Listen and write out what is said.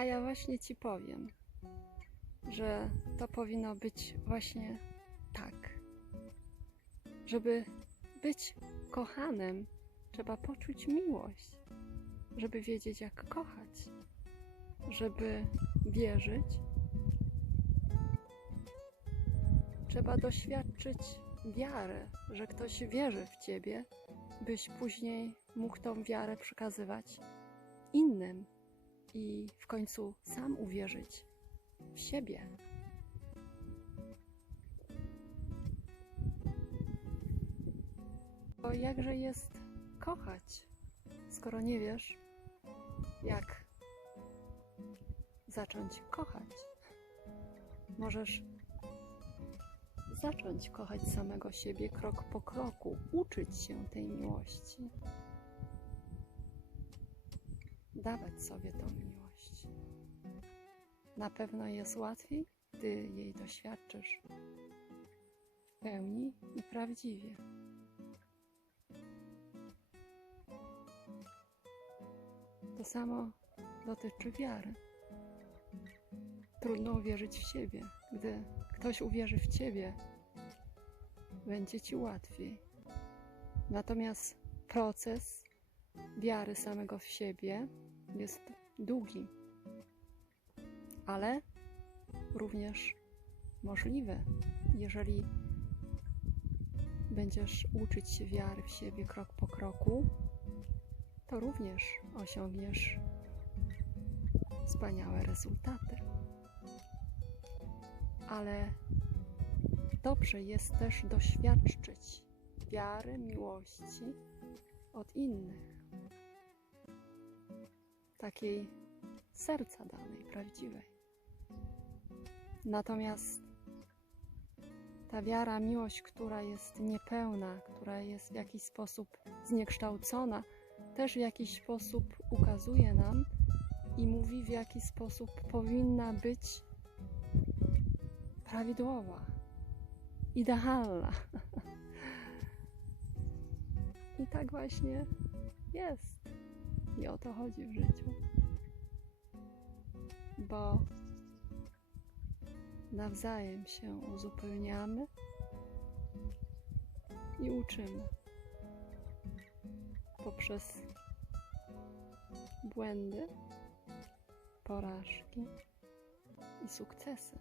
A ja właśnie ci powiem, że to powinno być właśnie tak. Żeby być kochanym, trzeba poczuć miłość, żeby wiedzieć, jak kochać, żeby wierzyć. Trzeba doświadczyć wiary, że ktoś wierzy w ciebie, byś później mógł tą wiarę przekazywać innym i w końcu sam uwierzyć w siebie. Bo jakże jest kochać, skoro nie wiesz, jak zacząć kochać? Możesz zacząć kochać samego siebie krok po kroku, uczyć się tej miłości, dawać sobie tą miłość. Na pewno jest łatwiej, gdy jej doświadczysz w pełni i prawdziwie. To samo dotyczy wiary. Trudno uwierzyć w siebie. Gdy ktoś uwierzy w ciebie, będzie ci łatwiej. Natomiast proces wiary samego w siebie jest długi, ale również możliwy, jeżeli będziesz uczyć się wiary w siebie krok po kroku, to również osiągniesz wspaniałe rezultaty. Ale dobrze jest też doświadczyć wiary, miłości od innych. Takiej serca danej, prawdziwej. Natomiast ta wiara, miłość, która jest niepełna, która jest w jakiś sposób zniekształcona, też w jakiś sposób ukazuje nam i mówi, w jaki sposób powinna być prawidłowa, idealna. I tak właśnie jest. I o to chodzi w życiu. Bo nawzajem się uzupełniamy i uczymy poprzez błędy, porażki i sukcesy.